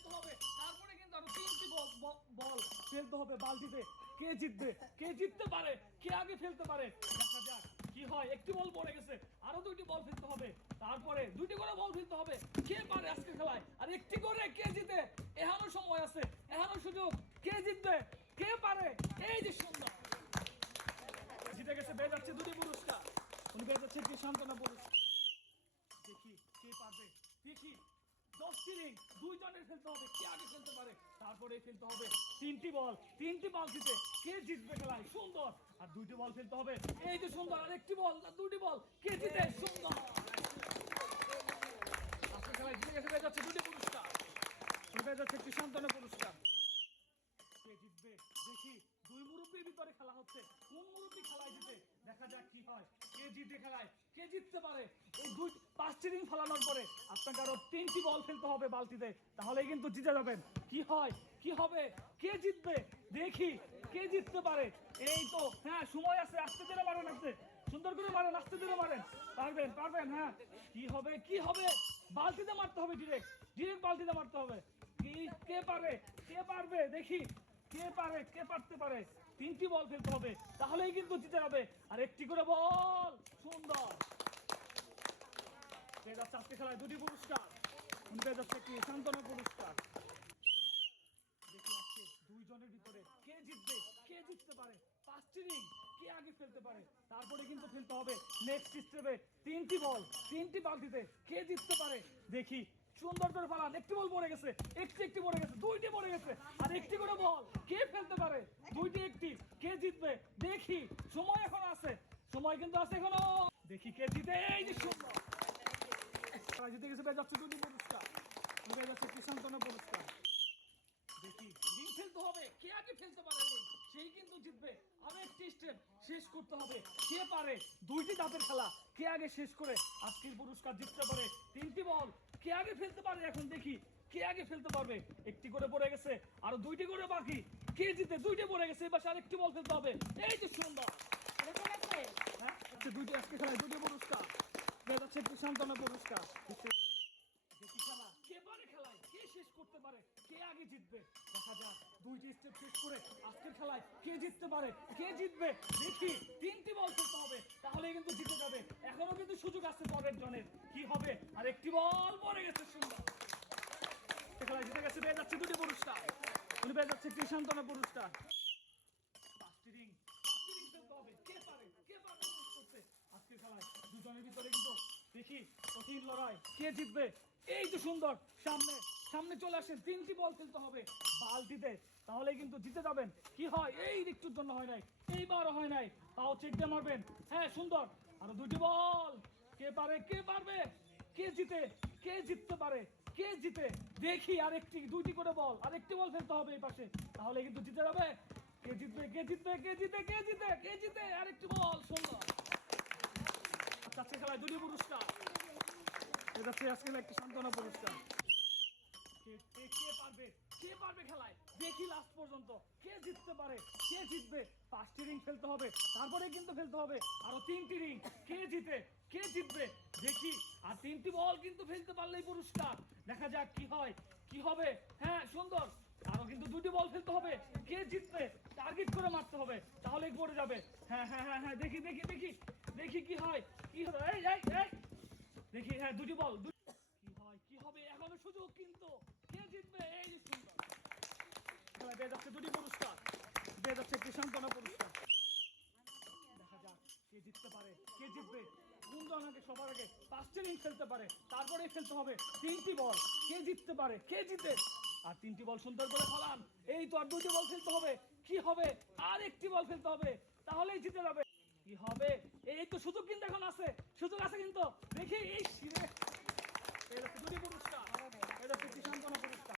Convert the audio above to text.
ফেলতে হবে, তারপরে কিন্তু আরো 3টি বল ফেলতে হবে বালতিতে। কে জিতবে, কে জিততে পারে, কে আগে ফেলতে পারে, দেখা যাক কি হয়। একটি বল পড়ে গেছে, আরো 2টি বল ফেলতে হবে, তারপরে 2টি করে বল ফেলতে হবে। কে পারে আজকে খেলায়, আর একটি করে কে জিতে, এখনো সময় আছে, এখনো সুযোগ। কে জিতবে, কে পারে, এই যে সুন্দর জিতে গেছে, পেয়ে যাচ্ছে 2টি পুরস্কার। উনি পেয়ে যাচ্ছে একটি সান্ত্বনা পুরস্কার। দেখি কে পারবে, দেখি 10টি রিং 2 জনের ফেলতে হবে, কে আগে ফেলতে পারে, তারপরে ফেলতে হবে 3টি বল দিতে। কে জিতবে খেলায়, সুন্দর। আর 2টি বল ফেলতে হবে, এই যে সুন্দর। আর একটি বল, 2টি বল, কে জিতে, সুন্দর। আজকে খেলায় জিতে গেছে, পেয়ে যাচ্ছে 2টি পুরস্কার, পেয়ে যাচ্ছে একটি সান্ত্বনা পুরস্কার। কে জিতবে দেখি, 2 মুরব্বীর ভিতরে খেলা হচ্ছে, কোন মুরব্বী খেলায় জিতে, দেখা যাক কি হয়। কে জিতে খেলায়, কে জিততে পারে। এই 5টি রিং ফেলানোর পরে আপনাকে আরো 3টি বল ফেলতে হবে বালতিতে, তাহলেই কিন্তু জিতে যাবেন। কি হয়, কি হবে, কে জিতবে দেখি, কে জিততে পারে। এই তো, হ্যাঁ সময় আছে, আস্তে ধীরে মারেন, আস্তে সুন্দর করে মারেন, আস্তে ধীরে মারেন, পারবেন পারবেন। হ্যাঁ কি হবে, কি হবে, বালতিতে মারতে হবে, ডিরেক্ট বালতিতে মারতে হবে। কি, কে পারে, কে পারবে দেখি, কে পারে, কে পারতে পারে। 3টি বল ফেলতে হবে, তাহলেই কিন্তু জিতে যাবে। আর একটি করে বল, সুন্দর। পেয়ে যাচ্ছে আজকে খেলায় 2টি পুরস্কার, উনি পেয়ে যাচ্ছে একটি সান্ত্বনা পুরস্কার। দেখি আজকে 2 জনের ভিতরে কে জিতবে, কে জিততে পারে। 5টি রিং কে আগে ফেলতে পারে, তারপরে কিন্তু ফেলতে হবে নেক্সট স্টেপে 3টি বল, 3টি বালতিতে। কে জিততে পারে দেখি, সুন্দর করে ফালান। একটি বল পড়ে গেছে, একটি পড়ে গেছে, 2টি পড়ে গেছে, আর একটি করে বল কে ফেলতে পারে, 2টি একটি। কে জিতবে দেখি, সময় এখন আছে, সময় কিন্তু আছে এখনো। দেখি কে জিতে, এই যে সুন্দর জিতে গেছে, পেয়ে যাচ্ছে 2টি পুরস্কার, পেয়ে যাচ্ছে একটি সান্ত্বনা পুরস্কার। দেখি রিং ফেলতে হবে, কে আগে ফেলতে পারে রিং, সেই কিন্তু জিতবে। আরো একটি স্টেপ শেষ করতে হবে, কে পারে। 2টি ধাপের খেলা, কে আগে শেষ করে আজকের পুরস্কার জিততে পারে। 3টি বল কে আগে ফেলতে পারে, এখন দেখি কে আগে ফেলতে পারবে। একটি করে পড়ে গেছে, আরো 2টি করে বাকি। কে জিতে, 2টি পড়ে গেছে, এবার আরেকটি বল ফেলতে হবে, এই যে সুন্দর। হ্যাঁ আচ্ছা, 2টি আজকে খেলায় 2টি পুরস্কার, পেয়ে যাচ্ছে একটি সান্ত্বনা পুরস্কার। দেখি খেলা, কে পারে খেলায়, কে শেষ করতে পারে, কে আগে জিতবে, দেখা যাক। 2টি স্টেপ শেষ করে আজকের খেলায় কে জিততে পারে, কে জিতবে দেখি। 3টি বল খেলতে হবে, তাহলে কিন্তু জিতে যাবে। এখনো কিন্তু সুযোগ আছে পরের জনের, কি হবে। আর একটি বল পড়ে গেছে, সুন্দর। খেলায় জিতে গেছে, পেয়ে যাচ্ছে 2টি পুরস্কার, উনি পেয়ে যাচ্ছে একটি সান্ত্বনা পুরস্কার। 5টি রিং খেলতে হবে, কে পারে, কে পারবে শেষ করতে। আজকের খেলায় 2 জনের ভিতরে কিন্তু দেখি কঠিন লড়াই, কে জিতবে। এই তো সুন্দর, সামনে সামনে চলে আসেন, 3টি বল খেলতে হবে বালতিতে, তাহলে কিন্তু জিতে যাবেন। কি হয়, এই একটুর জন্য হয় নাই, এইবারও হয় নাই, তাও চেক দিয়ে মারবেন। হ্যাঁ সুন্দর, আরো 2টি বল, কে পারে, কে পারবে, কে জিতে, কে জিততে পারে, কে জিতে দেখি। আরেকটি 2টি করে বল, আরেকটি বল ফেলতে হবে এই পাশে, তাহলে কিন্তু জিতে যাবে। কে জিতবে, কে জিতবে, কে জিতে, কে জিতে, কে জিতে, আরেকটি বল, সুন্দর। আজকে খেলায় 2টি পুরস্কার, এটা হচ্ছে আজকে একটি সান্ত্বনা পুরস্কার। কে কে কে পারবে, কে পারবে খেলায় দেখি লাস্ট পর্যন্ত, কে জিততে পারে, কে জিতবে। 5টি রিং ফেলতে হবে, তারপরে কিন্তু ফেলতে হবে আরো 3টি রিং। কে জিতে, কে জিতবে দেখি। আর 3টি বল কিন্তু ফেলতে পারলেই পুরস্কার, দেখা যাক কি হয়, কি হবে। হ্যাঁ সুন্দর, আরো কিন্তু 2টি বল ফেলতে হবে, কে জিতবে টার্গেট করে মারতে হবে, তাহলেই পড়ে যাবে। হ্যাঁ হ্যাঁ হ্যাঁ হ্যাঁ দেখি দেখি দেখি দেখি কি হয়, কি হবে। এই এই এই দেখি, হ্যাঁ 2টি বল, কি হয়, কি হবে, এখনো সুযোগ কিন্তু, কে জিতবে, এই যে সুন্দর। পেয়ে যাচ্ছে 2টি পুরস্কার, পেয়ে যাচ্ছে একটি সান্ত্বনা পুরস্কার। দেখা যাক কে জিততে পারে, কে জিতবে, কোন দল আগে সবার আগে 5টি রিং খেলতে পারে, তারপরেই ফেলতে হবে 3টি বল। কে জিততে পারে, কে জিতে। আর 3টি বল সুন্দর করে ফেলান, এই তো। আর 2টি বল ফেলতে হবে, কি হবে, আর একটি বল ফেলতে হবে, তাহলেই জিতে যাবে। কি হবে, এই তো সুযোগ কিন্তু এখন আছে, সুযোগ আছে কিন্তু, দেখি এই শিরে। এটা 2টি পুরস্কার, এটা 2টি সান্ত্বনা পুরস্কার।